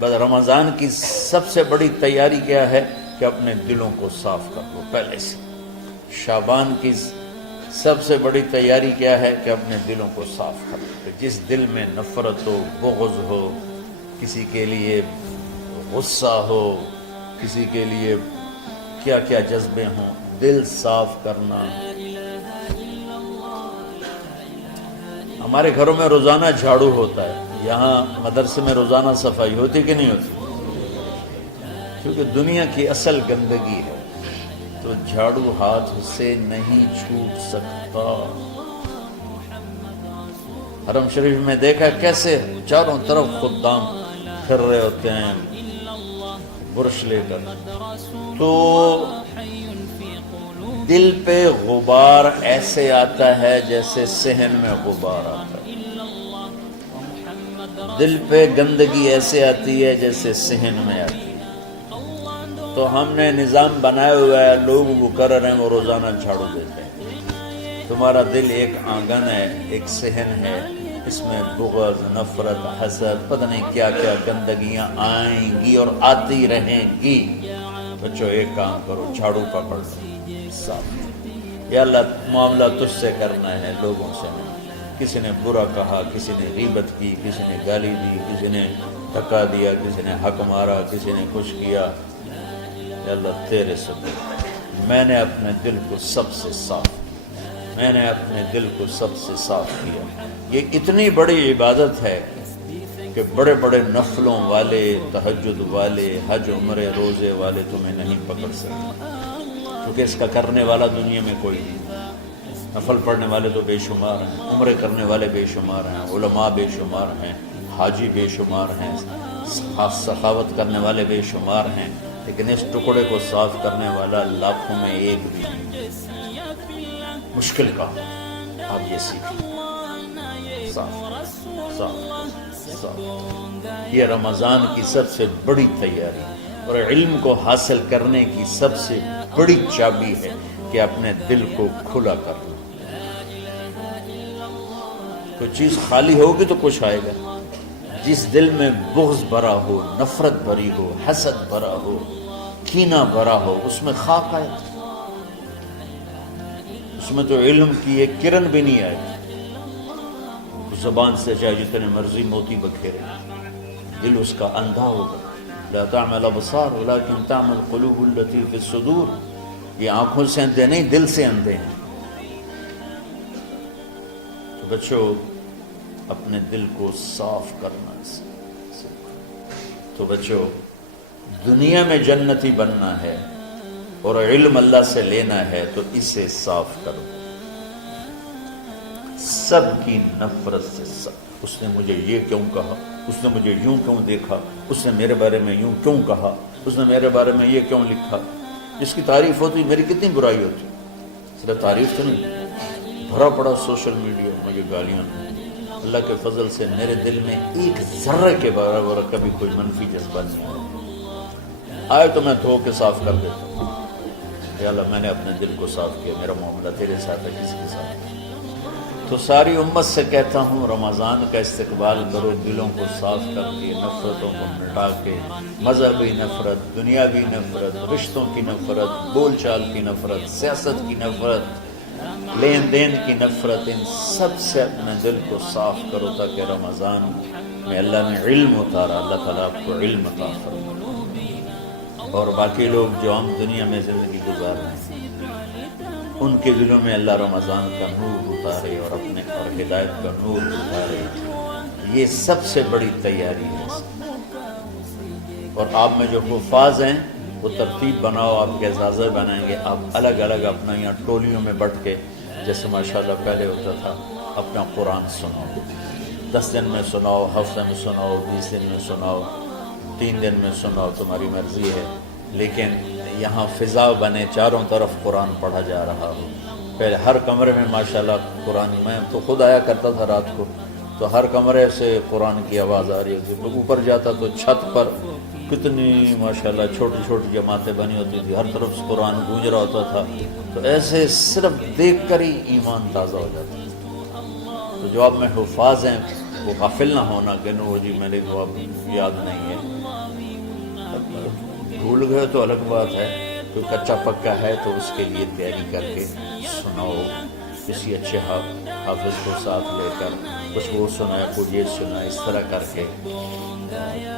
بس رمضان کی سب سے بڑی تیاری کیا ہے کہ اپنے دلوں کو صاف کر لو پہلے سے۔ شعبان کی سب سے بڑی تیاری کیا ہے کہ اپنے دلوں کو صاف کر لو۔ جس دل میں نفرت ہو، بغض ہو، کسی کے لیے غصہ ہو، کسی کے لیے کیا کیا جذبے ہوں، دل صاف کرنا۔ ہمارے گھروں میں روزانہ جھاڑو ہوتا ہے، یہاں مدرسے میں روزانہ صفائی ہوتی کہ نہیں ہوتی؟ کیونکہ دنیا کی اصل گندگی ہے تو جھاڑو ہاتھ سے نہیں چھوٹ سکتا۔ حرم شریف میں دیکھا کیسے چاروں طرف خدام پھر رہے ہوتے ہیں برش لے کر، تو دل پہ غبار ایسے آتا ہے جیسے صحن میں غبار آتا ہے، دل پہ گندگی ایسے آتی ہے جیسے صحن میں آتی ہے۔ تو ہم نے نظام بنایا ہوا ہے، لوگ وہ کر رہے ہیں، وہ روزانہ جھاڑو دیتے ہیں۔ تمہارا دل ایک آنگن ہے، ایک صحن ہے، اس میں بغض، نفرت، حسد، پتہ نہیں کیا کیا گندگیاں آئیں گی اور آتی رہیں گی۔ بچوں ایک کام کرو، جھاڑو پکڑ لو، صاف۔ یا اللہ معاملہ تجھ سے کرنا ہے، لوگوں سے نہیں۔ کسی نے برا کہا، کسی نے غیبت کی، کسی نے گالی دی، کسی نے دھکا دیا، کسی نے حق مارا، کسی نے کچھ کیا، یا اللہ تیرے سے میں نے اپنے دل کو سب سے صاف، میں نے اپنے دل کو سب سے صاف کیا۔ یہ اتنی بڑی عبادت ہے کہ بڑے بڑے نفلوں والے، تہجد والے، حج عمرے روزے والے تمہیں نہیں پکڑ سکتے، کیونکہ اس کا کرنے والا دنیا میں کوئی نہیں۔ نفل پڑھنے والے تو بے شمار ہیں، عمرے کرنے والے بے شمار ہیں، علماء بے شمار ہیں، حاجی بے شمار ہیں، سخاوت کرنے والے بے شمار ہیں، لیکن اس ٹکڑے کو صاف کرنے والا لاکھوں میں ایک بھی نہیں۔ مشکل کام آپ یہ سیکھیں، صاف صاف صاف۔ یہ رمضان کی سب سے بڑی تیاری اور علم کو حاصل کرنے کی سب سے بڑی چابی ہے کہ اپنے دل کو کھلا کر لو۔ کوئی چیز خالی ہوگی تو کچھ آئے گا۔ جس دل میں بغض بھرا ہو، نفرت بھری ہو، حسد بھرا ہو، کینہ بھرا ہو، اس میں خاک آئے، اس میں تو علم کی ایک کرن بھی نہیں آئے۔ زبان سے چاہے جتنے مرضی موتی بکھیرے، دل اس کا اندھا ہوگا۔ لا تعمل ابصار ولكن تعمل قلوب التي في الصدور۔ یہ آنکھوں سے اندھے نہیں، دل سے اندھے ہیں۔ تو بچوں اپنے دل کو صاف کرنا تو بچوں دنیا میں جنتی بننا ہے اور علم اللہ سے لینا ہے تو اسے صاف کرو۔ سب کی نفرت سے سب، اس نے مجھے یہ کیوں کہا، اس نے مجھے یوں کیوں دیکھا، اس نے میرے بارے میں یوں کیوں کہا، اس نے میرے بارے میں یہ کیوں لکھا۔ جس کی تعریف ہوتی میری کتنی برائی ہوتی، صرف تعریف تو نہیں، بھرا پڑا سوشل میڈیا مجھے گالیاں۔ اللہ کے فضل سے میرے دل میں ایک ذرے کے برابر کبھی کوئی منفی جذبہ نہیں آئے تو میں دھو کے صاف کر دیتا ہوں۔ یا اللہ میں نے اپنے دل کو صاف کیا، میرا معاملہ تیرے ساتھ ہے، کسی کے ساتھ۔ تو ساری امت سے کہتا ہوں رمضان کا استقبال کرو، دلوں کو صاف کر کے، نفرتوں کو مٹا کے، مذہبی نفرت، دنیاوی نفرت، رشتوں کی نفرت، بول چال کی نفرت، سیاست کی نفرت، لین دین کی نفرت، ان سب سے اپنے دل کو صاف کرو تاکہ رمضان میں اللہ نے علم اتارا، اللہ تعالیٰ آپ کو علم عطا فرمائے، اور باقی لوگ جو ہم دنیا میں زندگی گزار رہے ہیں ان کے دلوں میں اللہ رمضان کا نور اتارے اور اپنے اور ہدایت کا نور اتارے۔ یہ سب سے بڑی تیاری ہے۔ اور آپ میں جو حفاظ ہیں وہ ترتیب بناؤ، آپ کے اعزازہ بنائیں گے، آپ الگ الگ اپنا یہاں ٹولیوں میں بٹ کے، جیسے ماشاءاللہ پہلے ہوتا تھا، اپنا قرآن سناؤ، 10 دن میں سناؤ، ہفتہ میں سناؤ، 20 دن میں سناؤ، 3 دن میں سناؤ، تمہاری مرضی ہے، لیکن یہاں فضا بنے، چاروں طرف قرآن پڑھا جا رہا ہو۔ پہلے ہر کمرے میں ماشاءاللہ قرآن، میں تو خود آیا کرتا تھا رات کو، تو ہر کمرے سے قرآن کی آواز آ رہی ہوتی، اوپر جاتا تو چھت پر کتنی ماشاءاللہ چھوٹی چھوٹی جماعتیں بنی ہوتی تھی، ہر طرف سے قرآن گونج رہا ہوتا تھا، تو ایسے صرف دیکھ کر ہی ایمان تازہ ہو جاتا ہے۔ تو جو آپ میں حفاظ ہیں وہ غافل نہ ہونا کہ نو جی میرے کو اب یاد نہیں ہے، بھول گئے تو الگ بات ہے، کوئی کچا پکا ہے تو اس کے لیے تیاری کر کے سناؤ، کسی اچھے حافظ کو ساتھ لے کر کچھ وہ سنائے، کچھ یہ سنائے، اس طرح کر کے.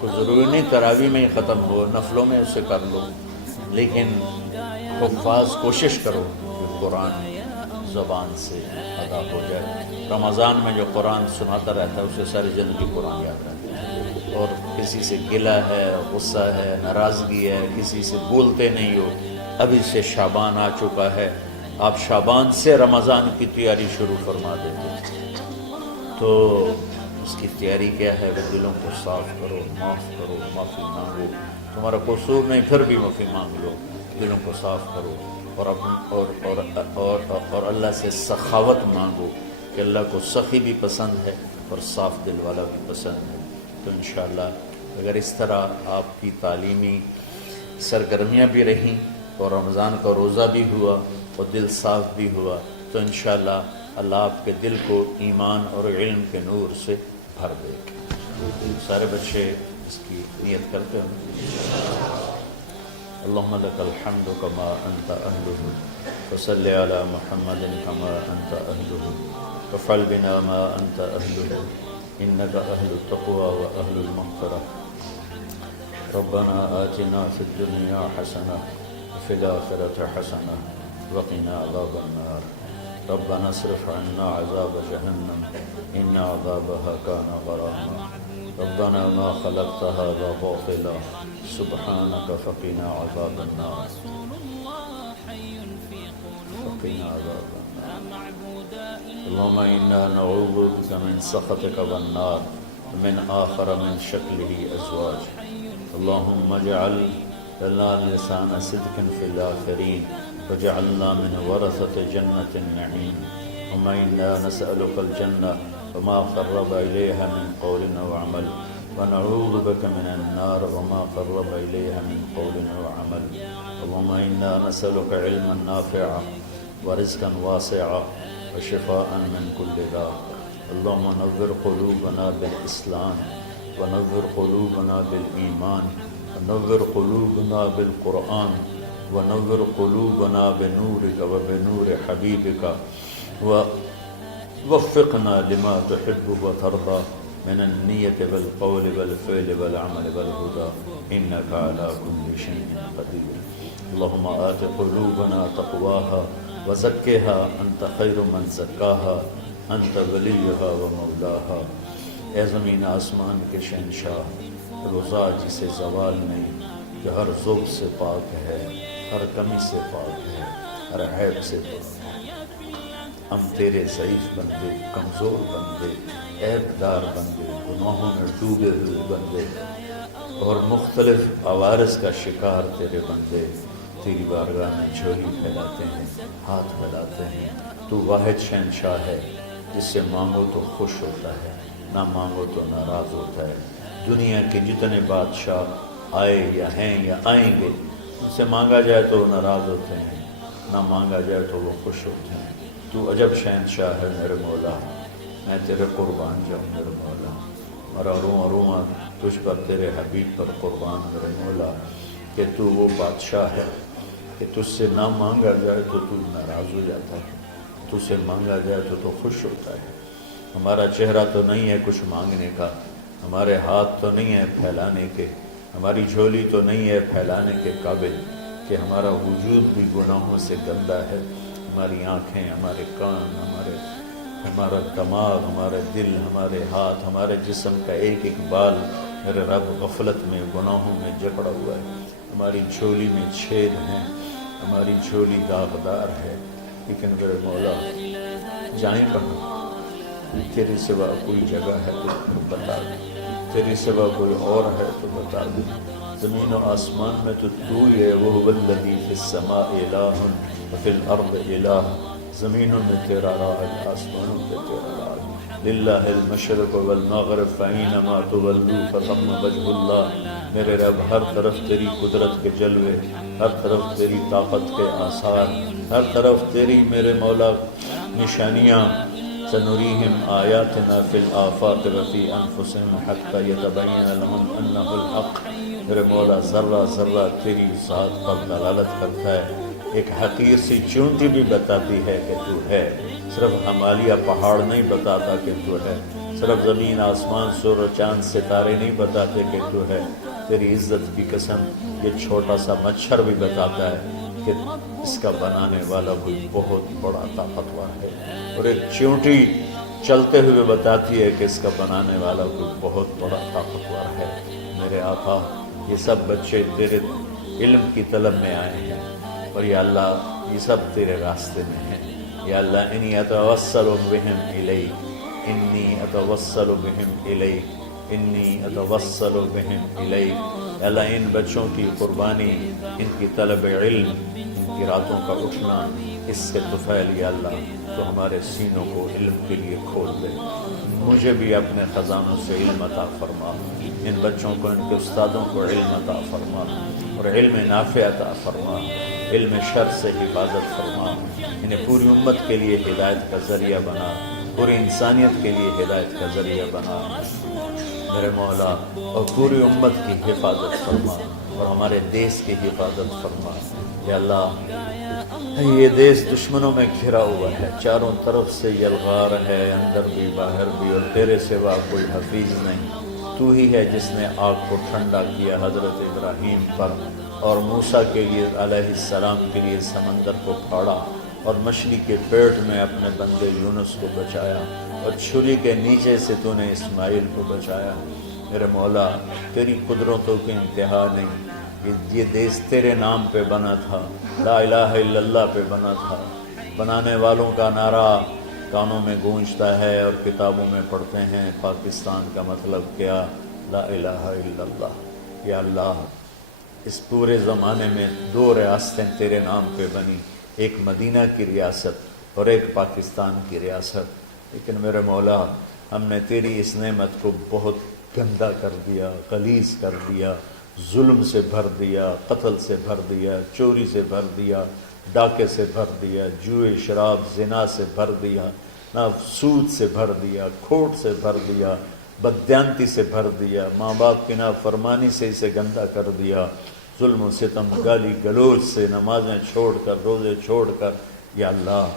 کوئی ضروری نہیں تراویح میں ہی ختم ہو، نفلوں میں اسے کر لو، لیکن حفاظ کوشش کرو کہ قرآن زبان سے ادا ہو جائے. رمضان میں جو قرآن سناتا رہتا ہے اسے ساری زندگی قرآن یاد رہتا ہے. اور کسی سے گلہ ہے، غصہ ہے، ناراضگی ہے، کسی سے بولتے نہیں ہو، ابھی سے شعبان آ چکا ہے، آپ شعبان سے رمضان کی تیاری شروع فرما دیتے. تو اس کی تیاری کیا ہے؟ وہ دلوں کو صاف کرو، معاف کرو، معافی مانگو. تمہارا قصور نہیں پھر بھی معافی مانگ لو، دلوں کو صاف کرو. اور اللہ سے سخاوت مانگو کہ اللہ کو سخی بھی پسند ہے اور صاف دل والا بھی پسند ہے. تو انشاءاللہ اگر اس طرح آپ کی تعلیمی سرگرمیاں بھی رہیں اور رمضان کا روزہ بھی ہوا اور دل صاف بھی ہوا، تو انشاءاللہ اللہ آپ کے دل کو ایمان اور علم کے نور سے بھر دے. سارے بچے اس کی نیت کرتے ہیں. اللهم لك الحمد كما أنت أهله وصل على محمد كما أنت أهله وفعل بنا ما أنت أهله إنك أهل التقوى وأهل المغفرة. ربنا آتنا في الدنيا حسنة وفي الآخرة حسنة وقنا عذاب النار. ربنا اصرف عنا عذاب جهنم إن عذابها كان غراما. ربنا ما خلقت هذا باطلا سبحانك فقنا عذاب النار. فقنا عذاب النار. اللهم إنا نعوذ بك من سخطك والنار ومن آخر من شكله أزواج. اللهم اجعل لنا لسان صدق في الآخرين وجعلنا من ورثة جنة النعيم. اللهم إنا نسألك الجنة وما قرب إليها من قول وعمل ونعوذ بك من النار وما قرب إليها من قول وعمل. اللهم إنا نسألك علما نافعا ورزقا واسعا وشفاء من كل داء. اللهم نور قلوبنا بالإسلام ونور قلوبنا بالإيمان ونور قلوبنا بالقرآن ونور قلوبنا بنورك وبنور حبيبك ووفقنا لما تحب وترضى من النية والقول والفعل والعمل والهدى إنك على كل شيء قدير. اللهم آت قلوبنا تقواها وزكها أنت خير من زكاها أنت وليها ومولاها. اے زمین آسمان کے شہنشاہ، روزہ جسے زوال نہیں، جو ہر ذوق سے پاک ہے، ہر کمی سے پاک ہے، ہر عیب سے پاک ہے. ہم تیرے ضعیف بندے، کمزور بندے، عیب دار بندے، گناہوں میں ڈوبے ہوئے بندے اور مختلف عوارض کا شکار تیرے بندے تیری بارگاہ میں جھولی پھیلاتے ہیں، ہاتھ پھیلاتے ہیں. تو واحد شہنشاہ ہے جس سے مانگو تو خوش ہوتا ہے، نہ مانگو تو ناراض ہوتا ہے. دنیا کے جتنے بادشاہ آئے یا ہیں یا آئیں گے، ان سے مانگا جائے تو وہ ناراض ہوتے ہیں، نہ مانگا جائے تو وہ خوش ہوتے ہیں. تو عجب شہنشاہ ہے میرے مولا، میں تیرے قربان جاؤں میرے مولا. میرا روواں تجھ پر، تیرے حبیب پر قربان میرے مولا، کہ تو وہ بادشاہ ہے کہ تجھ سے نہ مانگا جائے تو تو ناراض ہو جاتا ہے، تجھ سے مانگا جائے تو خوش ہوتا ہے. ہمارا چہرہ تو نہیں ہے کچھ مانگنے کا، ہمارے ہاتھ تو نہیں ہے پھیلانے کے، ہماری جھولی تو نہیں ہے پھیلانے کے قابل، کہ ہمارا وجود بھی گناہوں سے گندا ہے. ہماری آنکھیں، ہمارے کان، ہمارا دماغ، ہمارے دل، ہمارے ہاتھ، ہمارے جسم کا ایک ایک بال میرے رب غفلت میں، گناہوں میں جکڑا ہوا ہے. ہماری جھولی میں چھید ہیں، ہماری جھولی داغدار ہے. لیکن میرے مولا جائیں کہاں؟ تیرے سوا کوئی جگہ ہے تو بتا دے، تیرے سوا کوئی اور ہے تو بتا دے. زمین و آسمان میں تو ہی ہے. وَهُوَ الَّذِي فِي السَّمَاءِ إِلَٰهٌ وَفِي الْأَرْضِ إِلَٰهٌ. زمینوں میں تیرا راج، آسمانوں پہ تیرا راج. لِلَّهِ الْمَشْرِقُ وَالْمَغْرِبُ فَأَيْنَمَا تُوَلُّوا فَثَمَّ وَجْهُ اللَّهِ. میرے رب ہر طرف تیری قدرت کے جلوے، ہر طرف تیری طاقت کے آثار، ہر طرف تیری میرے مولا نشانیاں. سنريهم آياتنا في الآفاق وفي أنفسهم حتى يتبين لهم أنه الحق میرے مولا ذرہ ذرہ تیری ذات پر دلالت کرتا ہے، ایک حقیر سی چونٹی بھی بتاتی ہے کہ تو ہے، صرف ہمالیہ پہاڑ نہیں بتاتا کہ تو ہے، صرف زمین آسمان سور و چاند ستارے نہیں بتاتے کہ تو ہے، تیری عزت کی قسم یہ چھوٹا سا مچھر بھی بتاتا ہے کہ اس کا بنانے والا کوئی بہت بڑا طاقتور ہے، اور ایک چونٹی چلتے ہوئے بتاتی ہے کہ اس کا بنانے والا کوئی بہت بڑا طاقتور ہے۔ میرے آقا یہ سب بچے تیرے علم کی طلب میں آئے ہیں، اور یا اللہ یہ سب تیرے راستے میں ہیں۔ یا اللہ انی اتوسل بہم الیک، انی اتوسل بہم الیک، انی اتوسل بہم الیک۔ یا اللہ ان بچوں کی قربانی، ان کی طلب علم، ان کی راتوں کا اٹھنا، اس سے طفیل یا اللہ تو ہمارے سینوں کو علم کے لیے کھول دے۔ مجھے بھی اپنے خزانوں سے علم عطا فرما، ان بچوں کو، ان کے استادوں کو علم عطا فرما، اور علم نافع عطا فرما، علم شر سے حفاظت فرما، انہیں پوری امت کے لیے ہدایت کا ذریعہ بنا، پوری انسانیت کے لیے ہدایت کا ذریعہ بنا میرے مولا، اور پوری امت کی حفاظت فرما، اور ہمارے دیس کی حفاظت فرما۔ یا اللہ یہ دیس دشمنوں میں گھرا ہوا ہے، چاروں طرف سے یلغار ہے، اندر بھی باہر بھی، اور تیرے سوا کوئی حفیظ نہیں۔ تو ہی ہے جس نے آگ کو ٹھنڈا کیا حضرت ابراہیم پر، اور موسیٰ کے لیے علیہ السلام کے لیے سمندر کو پھاڑا، اور مچھلی کے پیٹ میں اپنے بندے یونس کو بچایا، اور چھری کے نیچے سے تو نے اسماعیل کو بچایا۔ میرے مولا تیری قدرتوں کی انتہا نہیں، یہ دیس تیرے نام پہ بنا تھا، لا الہ الا اللہ پہ بنا تھا۔ بنانے والوں کا نعرہ کانوں میں گونجتا ہے اور کتابوں میں پڑھتے ہیں، پاکستان کا مطلب کیا؟ لا الہ الا اللہ۔ یا اللہ اس پورے زمانے میں 2 ریاستیں تیرے نام پہ بنی، ایک مدینہ کی ریاست اور ایک پاکستان کی ریاست، لیکن میرے مولا ہم نے تیری اس نعمت کو بہت گندا کر دیا، غلیظ کر دیا، ظلم سے بھر دیا، قتل سے بھر دیا، چوری سے بھر دیا، ڈاکے سے بھر دیا، جوئے شراب زنا سے بھر دیا، نہ سود سے بھر دیا، کھوٹ سے بھر دیا، بددیانتی سے بھر دیا، ماں باپ کی نافرمانی سے اسے گندا کر دیا، ظلم و ستم، گالی گلوچ سے، نمازیں چھوڑ کر، روزے چھوڑ کر، یا اللہ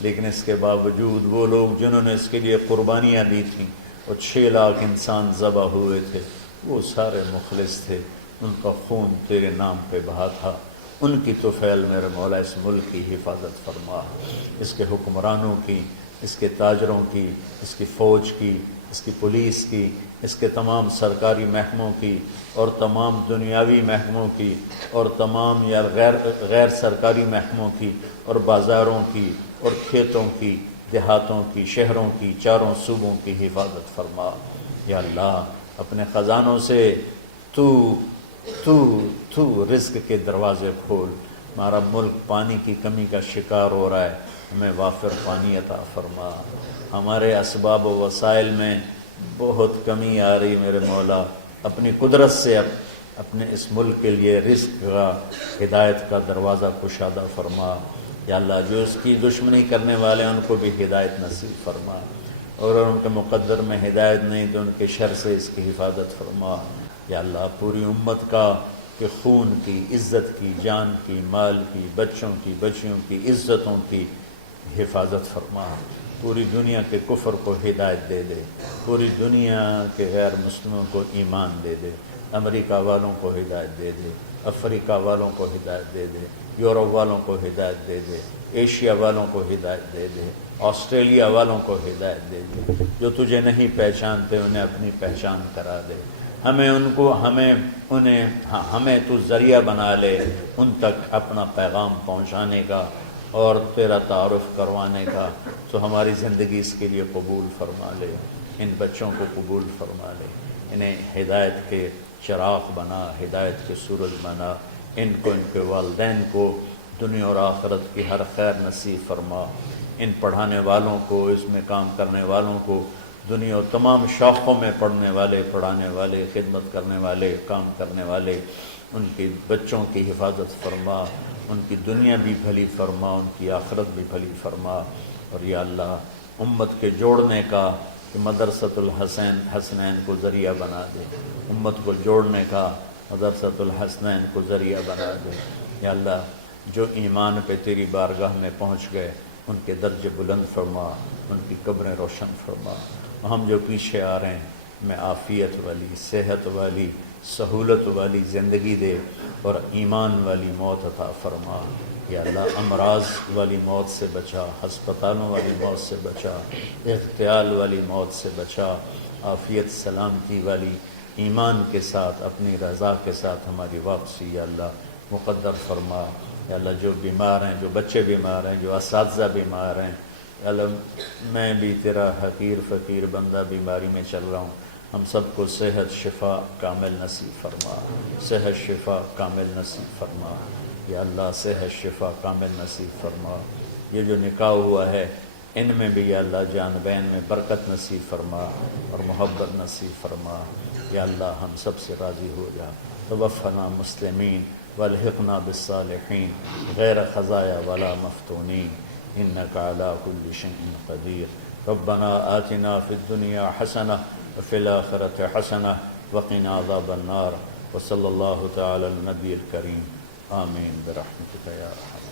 لیکن اس کے باوجود وہ لوگ جنہوں نے اس کے لیے قربانیاں دی تھیں، اور 6 لاکھ انسان ذبح ہوئے تھے، وہ سارے مخلص تھے، ان کا خون تیرے نام پہ بہا تھا، ان کی طفیل میرے مولا اس ملک کی حفاظت فرما، اس کے حکمرانوں کی، اس کے تاجروں کی، اس کی فوج کی، اس کی پولیس کی، اس کے تمام سرکاری محکموں کی، اور تمام دنیاوی محکموں کی، اور تمام یا غیر سرکاری محکموں کی، اور بازاروں کی، اور کھیتوں کی، دیہاتوں کی، شہروں کی، چاروں صوبوں کی حفاظت فرما۔ یا اللہ اپنے خزانوں سے تو رزق کے دروازے کھول، ہمارا ملک پانی کی کمی کا شکار ہو رہا ہے، ہمیں وافر پانی عطا فرما، ہمارے اسباب و وسائل میں بہت کمی آ رہی میرے مولا، اپنی قدرت سے اپنے اس ملک کے لیے رزق کا، ہدایت کا دروازہ کشادہ فرما۔ یا اللہ جو اس کی دشمنی کرنے والے ہیں ان کو بھی ہدایت نصیب فرما، اور ان کے مقدر میں ہدایت نہیں تو ان کے شر سے اس کی حفاظت فرما۔ یا اللہ پوری امت کا کہ خون کی، عزت کی، جان کی، مال کی، بچوں کی، بچیوں کی، عزتوں کی حفاظت فرما، پوری دنیا کے کفر کو ہدایت دے دے، پوری دنیا کے غیر مسلموں کو ایمان دے دے، امریکہ والوں کو ہدایت دے دے، افریقہ والوں کو ہدایت دے دے، یورپ والوں کو ہدایت دے دے، ایشیا والوں کو ہدایت دے دے، آسٹریلیا والوں کو ہدایت دے دے، جو تجھے نہیں پہچانتے انہیں اپنی پہچان کرا دے، ہمیں تو ذریعہ بنا لے ان تک اپنا پیغام پہنچانے کا اور تیرا تعارف کروانے کا، تو ہماری زندگی اس کے لیے قبول فرما لے، ان بچوں کو قبول فرما لے، انہیں ہدایت کے چراغ بنا، ہدایت کے سورج بنا، ان کو، ان کے والدین کو دنیا اور آخرت کی ہر خیر نصیب فرما، ان پڑھانے والوں کو، اس میں کام کرنے والوں کو، دنیا اور تمام شاخوں میں پڑھنے والے، پڑھانے والے، خدمت کرنے والے، کام کرنے والے، ان کی بچوں کی حفاظت فرما، ان کی دنیا بھی بھلی فرما، ان کی آخرت بھی بھلی فرما، اور یا اللہ امت کے جوڑنے کا کہ مدرسۃ الحسنین کو ذریعہ بنا دے، امت کو جوڑنے کا مدرسۃ الحسنین کو ذریعہ بنا دے۔ یا اللہ جو ایمان پہ تیری بارگاہ میں پہنچ گئے ان کے درجے بلند فرما، ان کی قبریں روشن فرما۔ ہم جو پیچھے آ رہے ہیں میں عافیت والی، صحت والی، سہولت والی زندگی دے اور ایمان والی موت عطا فرما۔ یا اللہ امراض والی موت سے بچا، ہسپتالوں والی موت سے بچا، اغتیال والی موت سے بچا، عافیت سلامتی والی ایمان کے ساتھ اپنی رضا کے ساتھ ہماری واپسی یا اللہ مقدر فرما۔ یا اللہ جو بیمار ہیں، جو بچے بیمار ہیں، جو اساتذہ بیمار ہیں، یا اللہ میں بھی تیرا حقیر فقیر بندہ بیماری میں چل رہا ہوں، ہم سب کو صحت شفا کامل نصیب فرما، صحت شفا کامل نصیب فرما۔ یا اللہ صحت شفا کامل نصیب فرما۔ یہ جو نکاح ہوا ہے ان میں بھی یا اللہ جان بین میں برکت نصیب فرما اور محبت نصیب فرما۔ یا اللہ ہم سب سے راضی ہو جا۔ توفنا مسلمین والحقنا بالصالحین غیر خزایا ولا مفتونین انک علی کل شیء قدیر۔ ربنا آتنا فی الدنیا حسنہ وفی الآخرۃ حسنہ وقنا عذاب النار۔ وصلی اللہ تعالی علی النبی الکریم آمین برحمتک یا ارحم۔